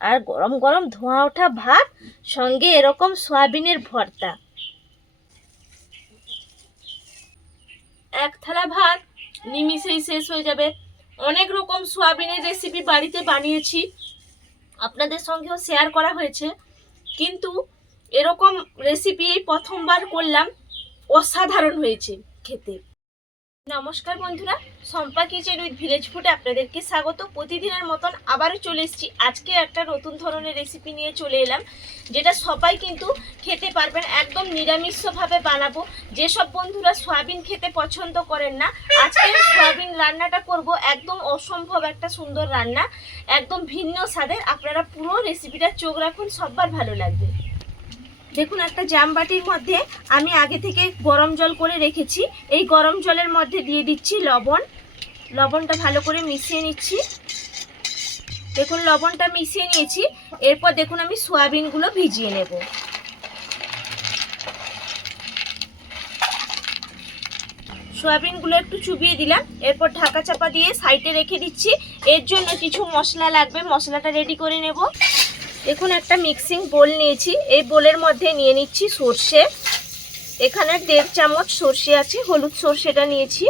আর গরম গরম ধোঁয়া ওঠা ভাত, সঙ্গে এরকম সয়াবিনের ভর্তা। এক থালা ভাত, নিমিষেই শেষ হয়ে যাবে। অনেক রকম সয়াবিনের রেসিপি বাড়িতে বানিয়েছি। আপনাদের সঙ্গেও শেয়ার করা হয়েছে। কিন্তু এরকম রেসিপি প্রথমবার করলাম, অসাধারণ হয়েছে খেতে। নমস্কার বন্ধুরা সম্পা কিচেন উইথ ভিলেজ ফুডে আপনাদেরকে স্বাগত। প্রতিদিনের মতন আবারও চলে এসেছি। আজকে একটা নতুন ধরনের রেসিপি নিয়ে চলে এলাম, যেটা সবাই কিন্তু খেতে পারবেন, একদম নিরামিষভাবে বানাবো। যেসব বন্ধুরা সয়াবিন খেতে পছন্দ করেন না, আজকে সয়াবিন রান্নাটা করব একদম অসম্ভব একটা সুন্দর রান্না, একদম ভিন্ন স্বাদের। আপনারা পুরো রেসিপিটা চোখ রাখুন সবার ভালো লাগবে। দেখুন, একটা জাম বাটির মধ্যে আমি আগে থেকে গরম জল করে রেখেছি। এই গরম জলের মধ্যে দিয়ে দিচ্ছি লবণ। লবণটা ভালো করে মিশিয়ে নিচ্ছি। দেখুন, লবণটা মিশিয়ে নিয়েছি। এরপর দেখুন, আমি সয়াবিনগুলো ভিজিয়ে নেব। সয়াবিনগুলো একটু চুবিয়ে দিলাম। এরপর ঢাকা চাপা দিয়ে সাইডে রেখে দিচ্ছি। এর জন্য কিছু মশলা লাগবে। মশলাটা রেডি করে নেব। দেখুন, একটা মিক্সিং বোল নিয়েছি। এই বোলের মধ্যে নিয়ে নিচ্ছি সর্ষে। এখানে দেড় চামচ সর্ষে আছে, হলুদ সর্ষেটা নিয়েছি।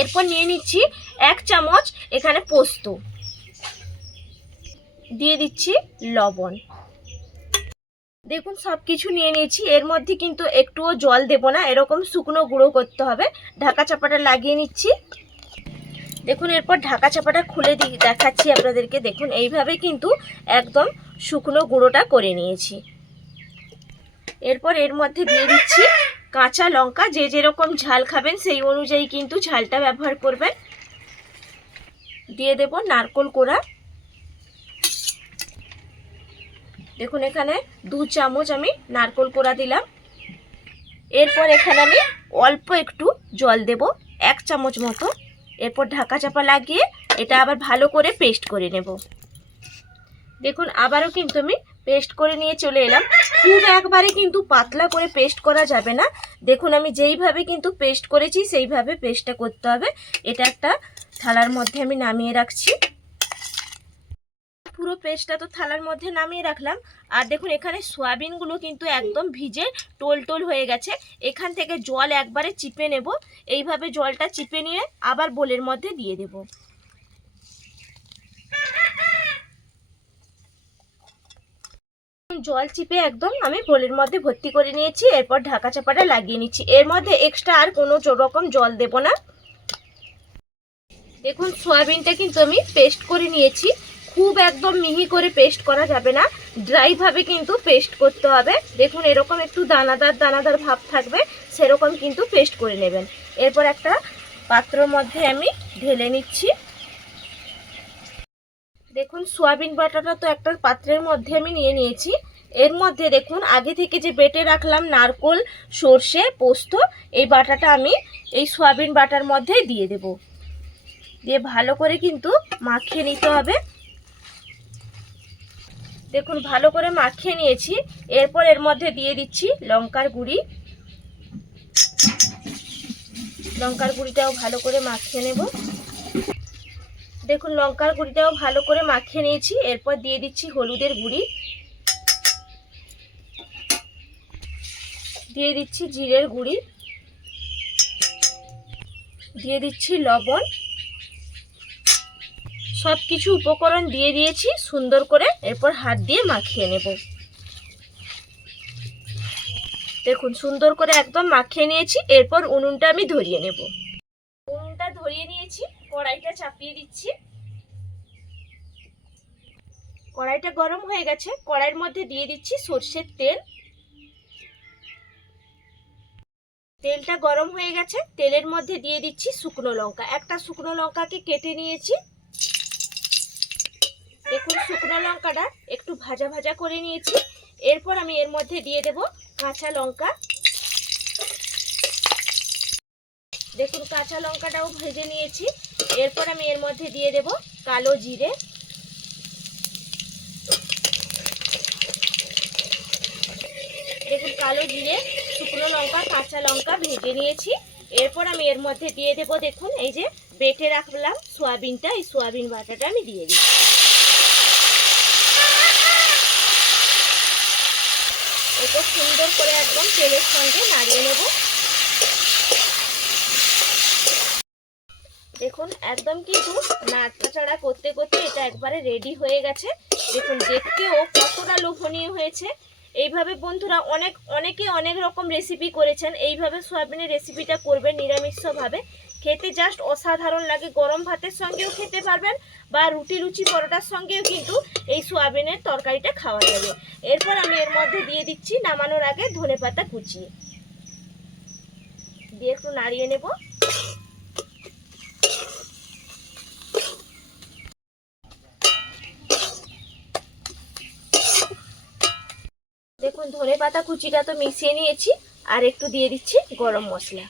এরপর নিয়ে নিচ্ছি এক চামচ এখানে পোস্ত। দিয়ে দিচ্ছি লবণ। দেখুন সব কিছু নিয়ে নিয়েছি। এর মধ্যে কিন্তু একটুও জল দেব না, এরকম শুকনো গুঁড়ো করতে হবে। ঢাকা চাপাটা লাগিয়ে নিচ্ছি। দেখুন, এরপর ঢাকা চাপাটা খুলে দেখাচ্ছি আপনাদেরকে। দেখুন, এইভাবে কিন্তু একদম শুকনো গুঁড়োটা করে নিয়েছি। এরপর এর মধ্যে দিয়ে দিচ্ছি কাঁচা লঙ্কা। যে যেরকম ঝাল খাবেন, সেই অনুযায়ী কিন্তু ঝালটা ব্যবহার করবেন। দিয়ে দেব নারকোল কোড়া। দেখুন, এখানে দু চামচ আমি নারকোল কোড়া দিলাম। এরপর এখানে আমি অল্প একটু জল দেব, এক চামচ মতো। এরপর ঢাকা চাপা লাগিয়ে এটা আবার ভালো করে পেস্ট করে নেব। দেখুন, আবারও কিন্তু আমি পেস্ট করে নিয়ে চলে এলাম। খুব একবারে কিন্তু পাতলা করে পেস্ট করা যাবে না। দেখুন, আমি যেইভাবে কিন্তু পেস্ট করেছি, সেইভাবে পেস্টটা করতে হবে। এটা একটা থালার মধ্যে আমি নামিয়ে রাখছি। পুরো পেস্টটা তো থালার মধ্যে নামিয়ে রাখলাম। আর দেখুন, এখানে সয়াবিনগুলো কিন্তু একদম ভিজে টোল টোল হয়ে গেছে। এখান থেকে জল একবারে চিপে নেব। এইভাবে জলটা চিপে নিয়ে আবার বোলের মধ্যে দিয়ে দেব। জল চিপে একদম আমি বোলের মধ্যে ভর্তি করে নিয়েছি, এরপর ঢাকা চাপাটা লাগিয়ে নিচ্ছি। এর মধ্যে এক্সট্রা আর কোনো রকম জল দেব না। দেখুন, সয়াবিনটা কিন্তু আমি পেস্ট করে নিয়েছি। খুব একদম মিহি করে পেস্ট করা যাবে না। ড্রাইভাবে কিন্তু পেস্ট করতে হবে। দেখুন, এরকম একটু দানাদার দানাদার ভাব থাকবে, সেরকম কিন্তু পেস্ট করে নেবেন। এরপর একটা পাত্রের মধ্যে আমি ঢেলে নিচ্ছি। দেখুন, সোয়াবিন বাটাটা তো একটা পাত্রের মধ্যে আমি নিয়ে নিয়েছি। এর মধ্যে দেখুন, আগে থেকে যে বেটে রাখলাম নারকোল, সর্ষে, পোস্ত, এই বাটাটা আমি এই সোয়াবিন বাটার মধ্যে দিয়ে দেব। দিয়ে ভালো করে কিন্তু মাখিয়ে নিতে হবে। দেখুন, ভালো করে মাখিয়ে নিয়েছি। এরপর এর মধ্যে দিয়ে দিচ্ছি লঙ্কার গুঁড়ি। লঙ্কার গুঁড়িটাও ভালো করে মাখিয়ে নেব। দেখুন, লঙ্কার গুঁড়িটাও ভালো করে মাখিয়ে নিয়েছি। এরপর দিয়ে দিচ্ছি হলুদের গুঁড়ি। দিয়ে দিচ্ছি জিরের গুঁড়ি। দিয়ে দিচ্ছি লবণ। সব কিছু উপকরণ দিয়ে দিয়েছি, সুন্দর করে এরপর হাত দিয়ে মাখিয়ে নেব। দেখুন, সুন্দর করে একদম মাখিয়ে নিয়েছি, এরপর উনুনটা আমি ধরিয়ে নেব। উনুনটা ধরিয়ে নিয়েছি, কড়াইটা চাপিয়ে দিচ্ছি। কড়াইটা গরম হয়ে গেছে, কড়াইয়ের মধ্যে দিয়ে দিচ্ছি সর্ষের তেল। তেলটা গরম হয়ে গেছে, তেলের মধ্যে দিয়ে দিচ্ছি শুকনো লঙ্কা। একটা শুকনো লঙ্কাকে কেটে নিয়েছি। দেখুন শুকনো লঙ্কাটা একটু ভাজা ভাজা করে নিয়েছি। এরপর আমি এর মধ্যে দিয়ে দেব কাঁচা লঙ্কা। দেখুন কাঁচা লঙ্কাটাও ভেজে নিয়েছি। এরপর আমি এর মধ্যে দিয়ে দেব কালো জিরে। দেখুন কালো জিরে, শুকনো লঙ্কা, কাঁচা লঙ্কা ভেজে নিয়েছি। এরপর আমি এর মধ্যে দিয়ে দেব দেখুন, এই যে বেটে রাখলাম সোয়াবিনটা, এই সোয়াবিন বাটাটা আমি দিয়ে দিচ্ছি। সুন্দর করে একদম তেলের সঙ্গে নাড়িয়ে নেব। দেখুন, একদম কিন্তু নাড়াচাড়া করতে করতে এটা একবারে রেডি হয়ে গেছে। দেখুন, দেখতেও কতটা লোভনীয় হয়েছে। এইভাবে বন্ধুরা অনেক, অনেকে অনেক রকম রেসিপি করেছেন। এইভাবে সয়াবিনের রেসিপিটা করবেন নিরামিষভাবে। খেতে জাস্ট অসাধারণ লাগে। গরম ভাতের সঙ্গেও খেতে পারবেন বা রুটি, লুচি, পরোটার সঙ্গেও কিন্তু এই সোয়াবিনের তরকারিটা খাওয়া যাবে। এরপর আমি এর মধ্যে দিয়ে দিচ্ছি নামানোর আগে ধনে পাতা কুচিয়ে। দিয়ে একটু নাড়িয়ে নেব। দেখুন, ধনে পাতা কুচিটা তো মিশিয়ে নিয়েছি, আর একটু দিয়ে দিচ্ছি গরম মশলা।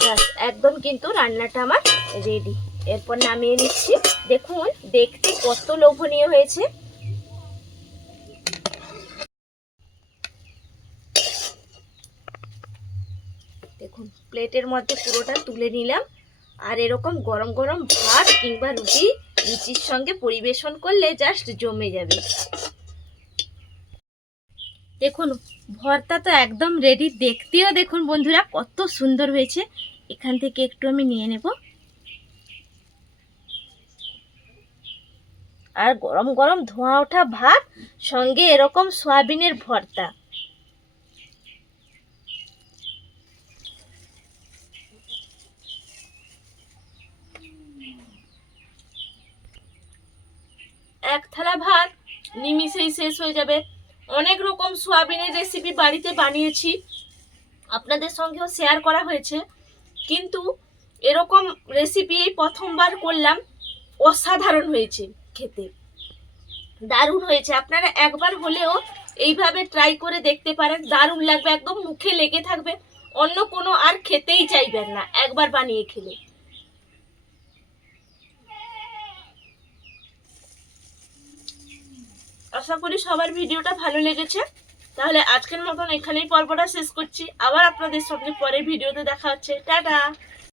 ব্যাস, একদম কিন্তু রান্নাটা আমার রেডি এরপর নামিয়ে নিচ্ছি। দেখুন, দেখতে কত লোভনীয় হয়েছে। দেখুন, প্লেটের মধ্যে পুরোটা তুলে নিলাম। আর এরকম গরম গরম ভাত কিংবা রুটি, লুচির সঙ্গে পরিবেশন করলে জাস্ট জমে যাবে। দেখুন ভর্তা তো একদম রেডি দেখতেও দেখুন বন্ধুরা, কত সুন্দর হয়েছে। এখান থেকে একটু আমি নিয়ে নেব। আর গরম গরম ধোঁয়া ওঠা ভাত, সঙ্গে এরকম সয়াবিনের ভর্তা। এক থালা ভাত, নিমিষেই শেষ হয়ে যাবে। অনেক রকম সোয়াবিনের রেসিপি বাড়িতে বানিয়েছি। আপনাদের সঙ্গেও শেয়ার করা হয়েছে। কিন্তু এরকম রেসিপি এই প্রথমবার করলাম, অসাধারণ হয়েছে খেতে। দারুণ হয়েছে। আপনারা একবার হলেও এইভাবে ট্রাই করে দেখতে পারেন। দারুণ লাগবে, একদম মুখে লেগে থাকবে। অন্য কোনো আর খেতেই চাইবেন না, একবার বানিয়ে খেলে। আশা করি সবার ভিডিওটা ভালো লেগেছে। তাহলে আজকের মতন এখানেই পর্বটা শেষ করছি। আবার আপনাদের সঙ্গে পরে ভিডিওতে দেখা হচ্ছে। টাটা!